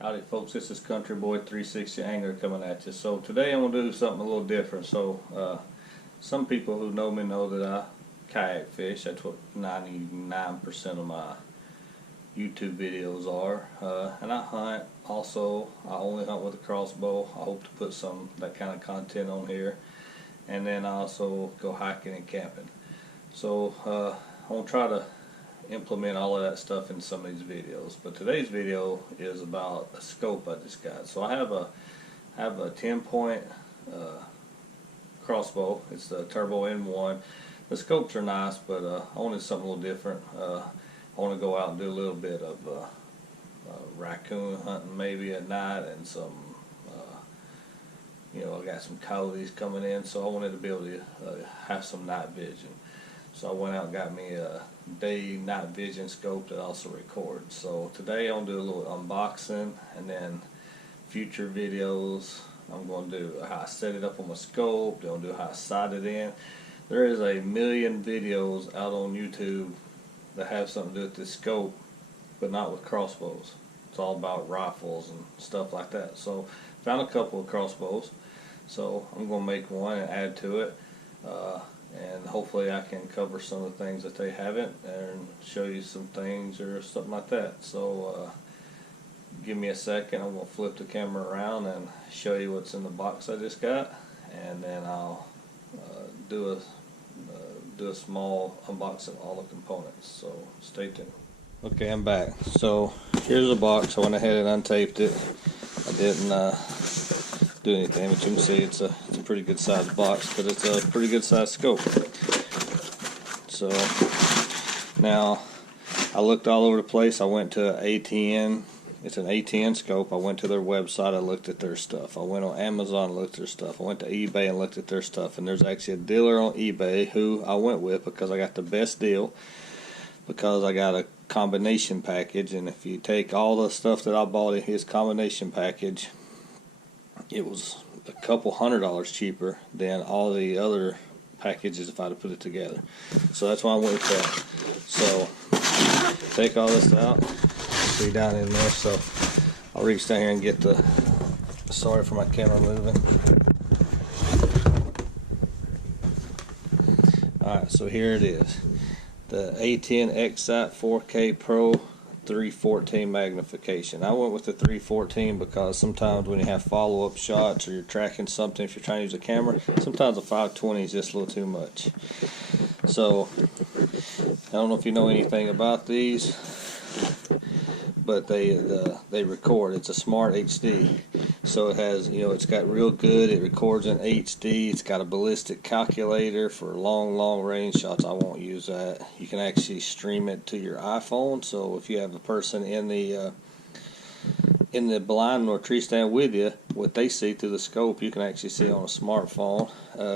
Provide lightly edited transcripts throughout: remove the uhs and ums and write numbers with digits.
Howdy folks, this is Country Boy 360 Angler coming at you. So today I'm going to do something a little different. So some people who know me know that I kayak fish. That's what 99% of my YouTube videos are. And I hunt also. I only hunt with a crossbow. I hope to put some that kind of content on here. And then I also go hiking and camping. So I'm going to try to implement all of that stuff in some of these videos, but today's video is about a scope I just got. So I have a TenPoint crossbow. It's the Turbo N1. The scopes are nice, but I wanted something a little different. I want to go out and do a little bit of raccoon hunting maybe at night, and some I got some coyotes coming in, so I wanted to be able to have some night vision. So I went out and got me a day night vision scope that also records. So today I'm going to do a little unboxing, and then future videos I'm going to do how I set it up on my scope, then I'll do how I sight it in. There is a million videos out on YouTube that have something to do with this scope, but not with crossbows. It's all about rifles and stuff like that. So found a couple of crossbows, so I'm going to make one and add to it. And hopefully I can cover some of the things that they haven't and show you some things or something like that. So give me a second. I'm going to flip the camera around and show you what's in the box I just got, and then I'll do a small unboxing of all the components. So stay tuned. Okay, I'm back. So here's the box. I went ahead and untaped it. I didn't do anything, but you can see it's a pretty good sized box, but it's a pretty good sized scope. So now I looked all over the place. I went to ATN. It's an ATN scope. I went to their website. I looked at their stuff. I went on Amazon and looked at their stuff. I went to eBay and looked at their stuff. And there's actually a dealer on eBay who I went with because I got the best deal, because I got a combination package. And if you take all the stuff that I bought in his combination package, it was a couple $100 cheaper than all the other packages if I'd have put it together. So that's why I went with that. So take all this out. See down in there. So I'll reach down here and get the. Sorry for my camera moving. Alright, so here it is. The ATN X-Sight 4K Pro 314 magnification. I went with the 314 because sometimes when you have follow-up shots or you're tracking something, if you're trying to use a camera, sometimes a 520 is just a little too much. So I don't know if you know anything about these, but they record. It's a smart HD, so it has, it's got real good. It records in HD. It's got a ballistic calculator for long range shots. I won't use that. You can actually stream it to your iPhone. So if you have a person in the blind or tree stand with you, what they see through the scope, you can actually see on a smartphone.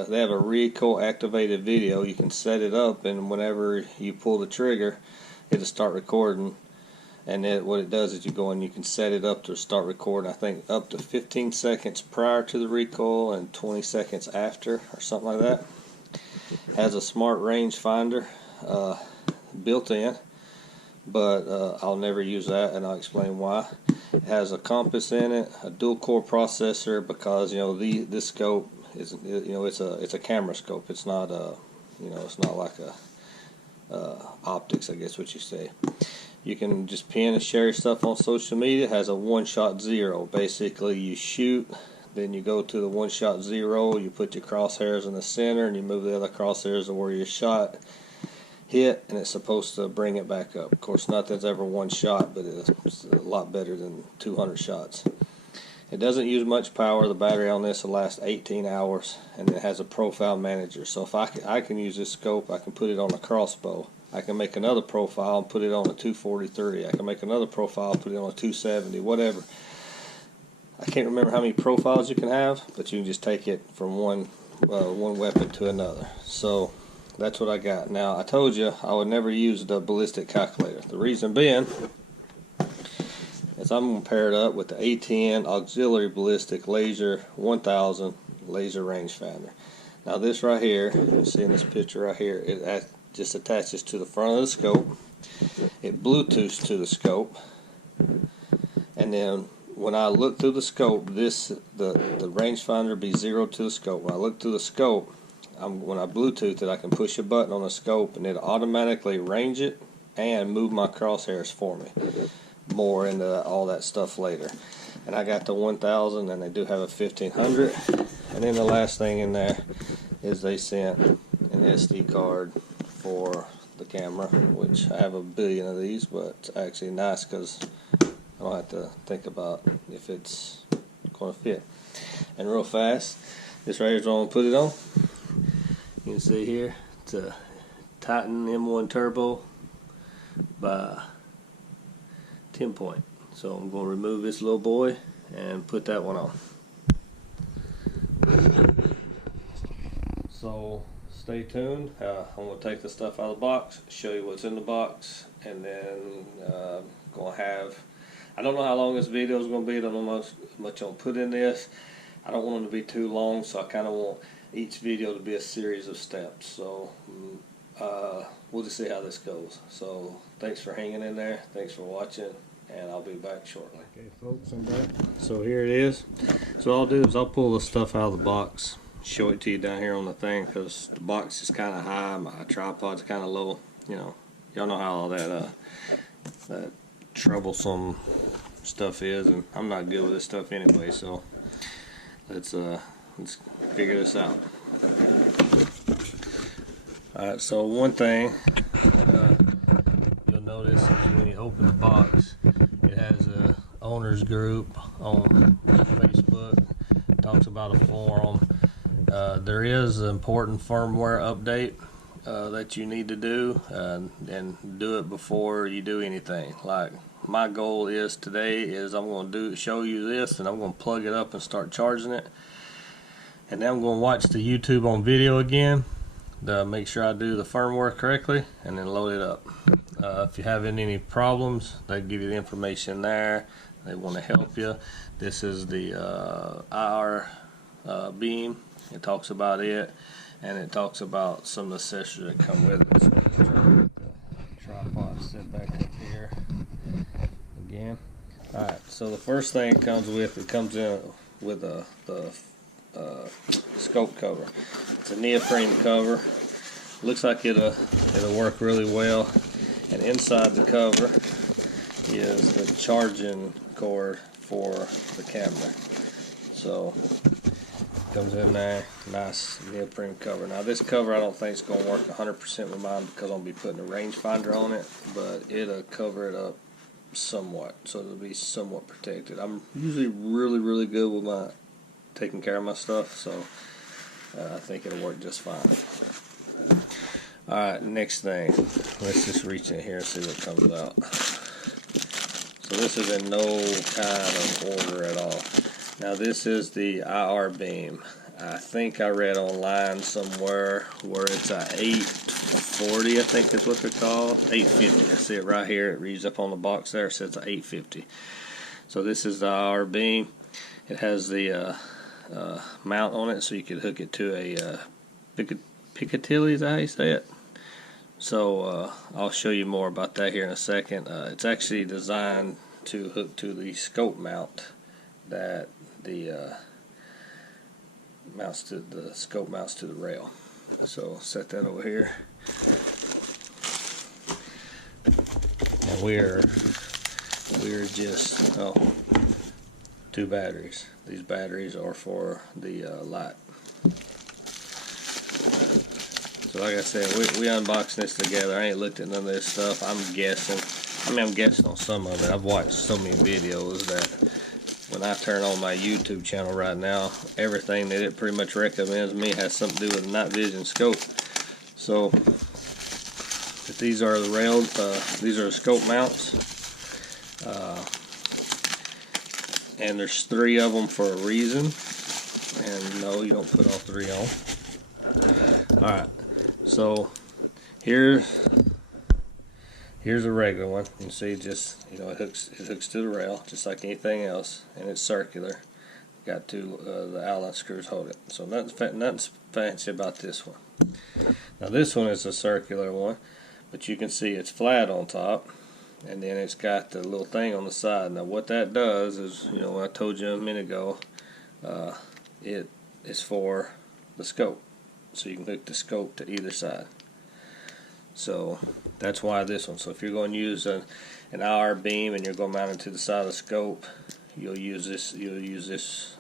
They have a recoil activated video. You can set it up, and whenever you pull the trigger, it'll start recording. And then what it does is you go and you can set it up to start recording, I think up to 15 seconds prior to the recoil and 20 seconds after, or something like that. Has a smart RangeFinder built in, but I'll never use that, and I'll explain why. It has a compass in it, a dual core processor, because this scope is it's a camera scope. It's not it's not like a optics, I guess what you say. You can just pin and share your stuff on social media. It has a one-shot zero. Basically, you shoot, then you go to the one-shot zero, you put your crosshairs in the center, and you move the other crosshairs to where your shot hit, and it's supposed to bring it back up. Of course, nothing's ever one shot, but it's a lot better than 200 shots. It doesn't use much power. The battery on this will last 18 hours, and it has a profile manager. So if I can use this scope, I can put it on a crossbow. I can make another profile and put it on a 243. I can make another profile, put it on a 270, whatever. I can't remember how many profiles you can have, but you can just take it from one weapon to another. So that's what I got. Now, I told you I would never use the ballistic calculator. The reason being is I'm going to pair it up with the ATN Auxiliary Ballistic Laser 1000 Laser Rangefinder. Now this right here, you see in this picture right here, it just attaches to the front of the scope. It Bluetooths to the scope, and then when I look through the scope, the rangefinder be 0 to the scope. When I look through the scope, when I Bluetooth it, I can push a button on the scope and it automatically range it and move my crosshairs for me. More into all that stuff later. And I got the 1000, and they do have a 1500. And then the last thing in there is they sent an SD card for the camera, which I have a billion of these, but it's actually nice because I don't have to think about if it's going to fit. And real fast, this right here is what I'm going to put it on. You can see here, it's a Titan M1 Turbo by TenPoint. So I'm going to remove this little boy and put that one on. So stay tuned. I'm going to take the stuff out of the box, show you what's in the box, and then going to have, I don't know how long this video is going to be. I don't know how much I'll put in this. I don't want it to be too long, so I kind of want each video to be a series of steps. So we'll just see how this goes. So thanks for hanging in there. Thanks for watching, and I'll be back shortly. Okay, folks, I'm back. So here it is. So all I'll do is I'll pull the stuff out of the box, show it to you down here on the thing, because the box is kind of high, my tripod's kind of low. You know, y'all know how all that troublesome stuff is, and I'm not good with this stuff anyway. So let's figure this out. Alright, so one thing you'll notice is when you open the box, it has a owners group on Facebook. It talks about a forum. There is an important firmware update that you need to do, and do it before you do anything. Like my goal is today is I'm going to show you this, and I'm going to plug it up and start charging it. And then I'm going to watch the YouTube on video again to make sure I do the firmware correctly, and then load it up. If you're having any problems, they give you the information there. They want to help you. This is the IR beam. It talks about it, and it talks about some of the accessories that come with it. So I'm going to try to get the tripod set back up here again. Alright, so the first thing it comes in with the scope cover. It's a neoprene cover. Looks like it'll work really well. And inside the cover is the charging cord for the camera. So it comes in there, nice neoprene cover. Now this cover I don't think is going to work 100% with mine because I'll be putting a rangefinder on it, but it'll cover it up somewhat, so it'll be somewhat protected. I'm usually really good with my taking care of my stuff, so I think it'll work just fine. Alright, next thing, let's just reach in here and see what comes out. So this is in no kind of order at all. Now this is the IR beam. I think I read online somewhere where it's a 840, I think is what they're called. 850, I see it right here, it reads up on the box there, it says 850. So this is the IR beam. It has the mount on it, so you could hook it to a Picatinny, is that how you say it? So I'll show you more about that here in a second. It's actually designed to hook to the scope mount that the scope mounts to the rail. So set that over here. And we're just two batteries. These batteries are for the light. So like I said, we unboxing this together. I ain't looked at none of this stuff. I'm guessing. I mean, I'm guessing on some of it. I've watched so many videos that when I turn on my YouTube channel right now, everything that it pretty much recommends me has something to do with the night vision scope. So if these are the rails, these are the scope mounts, and there's 3 of them for a reason. And no, you don't put all 3 on. All right, so here's a regular one. You can see, just it hooks to the rail just like anything else, and it's circular. Got the Allen screws hold it. So nothing's fancy about this one. Now this one is a circular one, but you can see it's flat on top. and then it's got the little thing on the side. Now what that does is, you know, I told you a minute ago, it is for the scope, so you can hook the scope to either side. So that's why this one. So if you're going to use an IR beam and you're going to mount it to the side of the scope, you'll use this.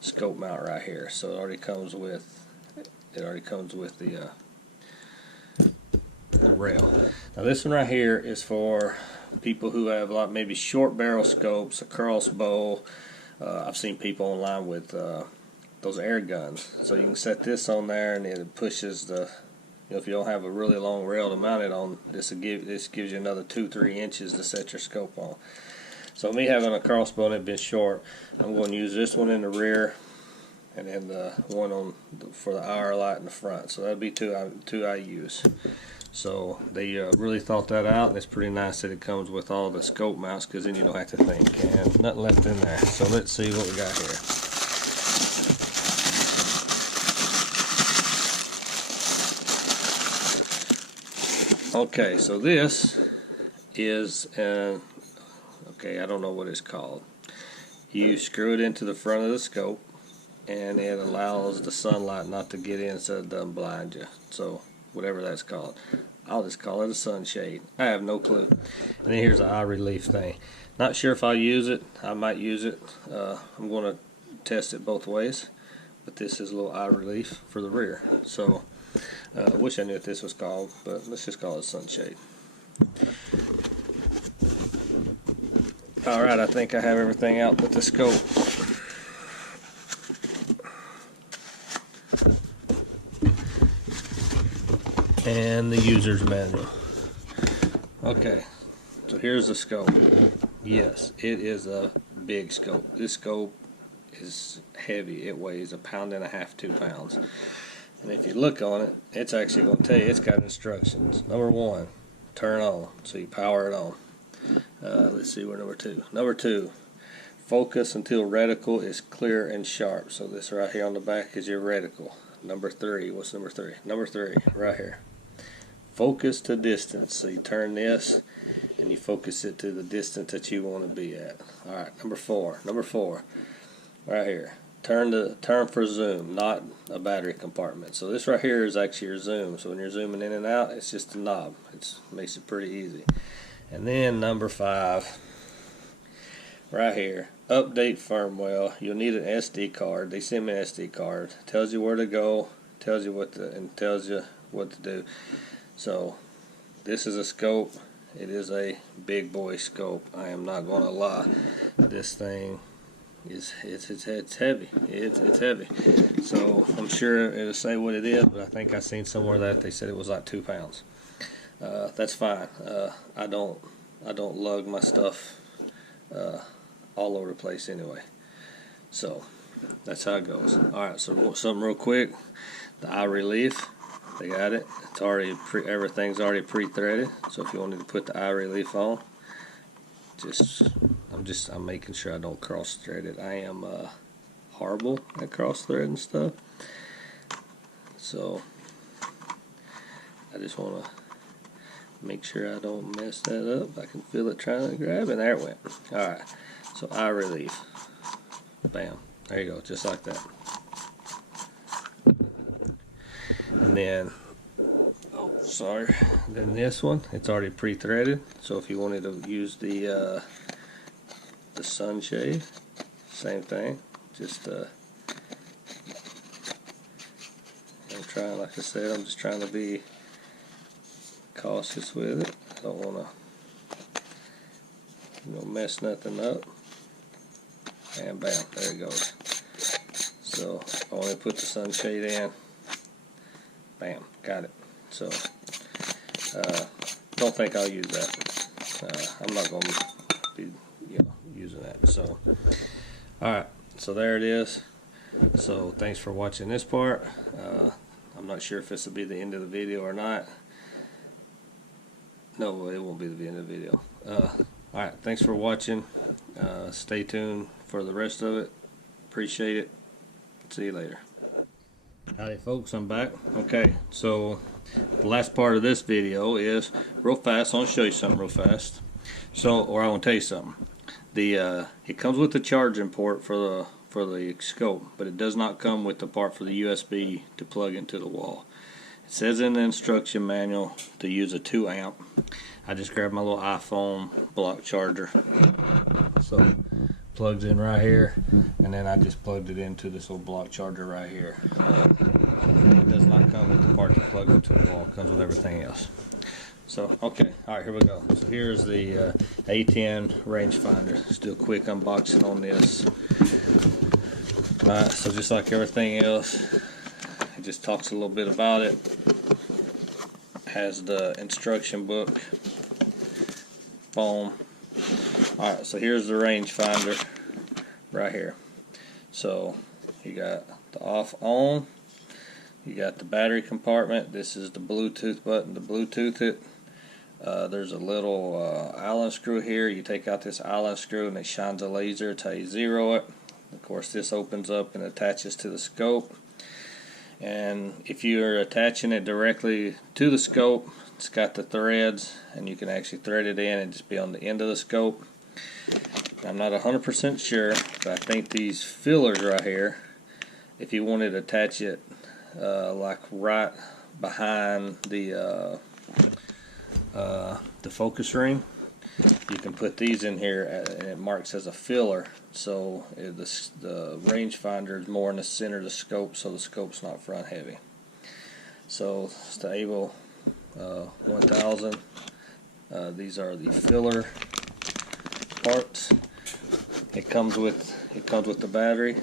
Scope mount right here. So it already comes with the rail. Now this one right here is for people who have a lot, maybe short barrel scopes, a crossbow. I've seen people online with those air guns. So you can set this on there, and it pushes the. You know, if you don't have a really long rail to mount it on, this gives you another 2-3 inches to set your scope on. So me having a crossbow and it being short, I'm going to use this one in the rear, and then the one for the IR light in the front. So that'll be two I use. So they really thought that out, and it's pretty nice that it comes with all the scope mounts, because then you don't have to think. And nothing left in there. So let's see what we got here. Okay, so this is okay, I don't know what it's called. You screw it into the front of the scope, and it allows the sunlight not to get in so it doesn't blind you. So whatever that's called, I'll just call it a sunshade. I have no clue. And then here's the eye relief thing. Not sure if I'll use it. I might use it. I'm going to test it both ways. But this is a little eye relief for the rear. So I wish I knew what this was called, but let's just call it sunshade. Alright, I think I have everything out but the scope. And the user's manual. Okay, so here's the scope. Yes, it is a big scope. This scope is heavy. It weighs 1.5 pounds, 2 pounds. And if you look on it, it's actually going to tell you it's got instructions. Number 1, turn on. So you power it on. Let's see where number 2. Number 2, focus until reticle is clear and sharp. So this right here on the back is your reticle. Number 3, what's number 3? Number 3, right here. Focus to distance. So you turn this and you focus it to the distance that you want to be at. Alright, number 4. Number 4, right here. Turn for zoom, not a battery compartment. So this right here is actually your zoom. So when you're zooming in and out, it's just a knob. It makes it pretty easy. And then number 5, right here, update firmware. You'll need an SD card. They send me an SD card. Tells you where to go, tells you what to do. So this is a scope. It is a big boy scope. I am not going to lie. This thing it's heavy. It's heavy. So I'm sure it'll say what it is, but I think I seen somewhere that they said it was like 2 pounds. That's fine. I don't lug my stuff all over the place anyway. So that's how it goes. Alright, so something real quick. The eye relief, they got it. It's already everything's already pre-threaded. So if you wanted to put the eye relief on, I'm making sure I don't cross thread it. I am horrible at cross threading stuff. So I just want to make sure I don't mess that up. I can feel it trying to grab, and there it went. Alright, so eye relief. Bam. There you go, just like that. And then, oh, sorry. Then this one, it's already pre-threaded. So if you wanted to use the sunshade, same thing. Just I'm trying, like I said, I'm just trying to be cautious with it. I don't want to mess nothing up. And bam, there it goes. So I want to put the sunshade in. Bam, got it. So don't think I'll use that. I'm not going to be using that. So alright, so there it is. So thanks for watching this part. I'm not sure if this will be the end of the video or not. No, it won't be the end of the video. Alright, thanks for watching. Stay tuned for the rest of it. Appreciate it. See you later. Howdy folks, I'm back. Okay, so the last part of this video is real fast. I want to show you something real fast. Or I want to tell you something. It comes with the charging port for the scope, but it does not come with the part for the USB to plug into the wall. It says in the instruction manual to use a 2 amp. I just grabbed my little iPhone block charger. So plugs in right here, and then I just plugged it into this little block charger right here. It does not come with the part that plugs into the wall. It comes with everything else. So, okay, alright, here we go. So here's the ATN rangefinder. Let's do a quick unboxing on this. Alright, so just like everything else, it just talks a little bit about it. Has the instruction book. Boom. Alright, so here's the rangefinder right here. So you got the off on, you got the battery compartment. This is the Bluetooth button to Bluetooth it. There's a little Allen screw here. You take out this Allen screw and it shines a laser. It's how you zero it. Of course, this opens up and attaches to the scope. And if you're attaching it directly to the scope, it's got the threads, and you can actually thread it in and just be on the end of the scope. I'm not 100% sure, but I think these fillers right here, if you wanted to attach it like right behind the focus ring, you can put these in here and it marks as a filler. So the rangefinder is more in the center of the scope, so the scope's not front heavy. So it's the ABL1000. These are the filler parts. It comes with the battery.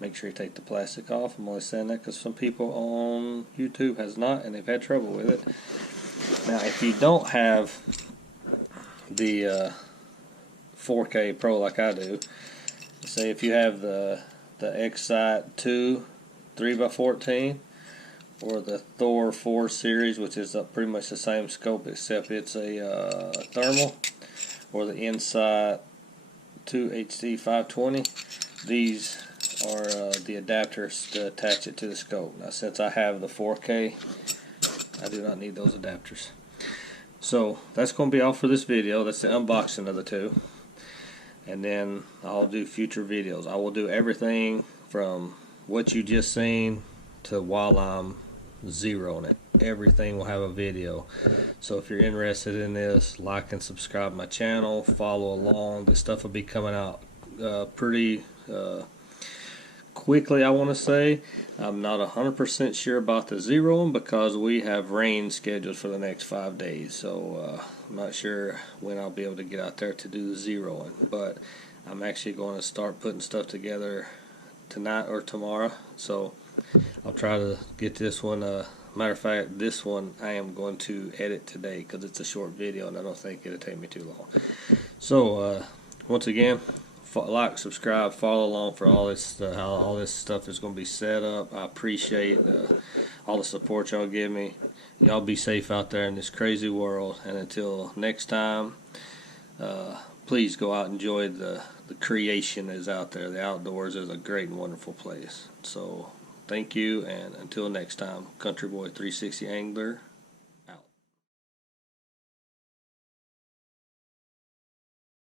Make sure you take the plastic off. I'm only saying that because some people on YouTube has not, and they've had trouble with it. Now, if you don't have the 4K Pro like I do, say if you have the X-Sight 2 3x14 or the Thor 4 series, which is pretty much the same scope except it's a thermal, or the Insight 2 HD 520, these are the adapters to attach it to the scope. Now, since I have the 4K, I do not need those adapters. So that's going to be all for this video. That's the unboxing of the two, and then I'll do future videos. I will do everything from what you just seen to while I'm zeroing it. Everything will have a video. So if you're interested in this, like and subscribe to my channel, follow along. This stuff will be coming out pretty quickly, I want to say. I'm not 100% sure about the zeroing because we have rain scheduled for the next 5 days. So I'm not sure when I'll be able to get out there to do the zeroing. But I'm actually going to start putting stuff together tonight or tomorrow. So I'll try to get this one. Matter of fact, this one I am going to edit today because it's a short video and I don't think it'll take me too long. So once again, like, subscribe, follow along for all this, how all this stuff is going to be set up. I appreciate all the support y'all give me. Y'all be safe out there in this crazy world, and until next time, please go out and enjoy the creation that is out there. The outdoors is a great and wonderful place. So thank you, and until next time, Country Boy 360 Angler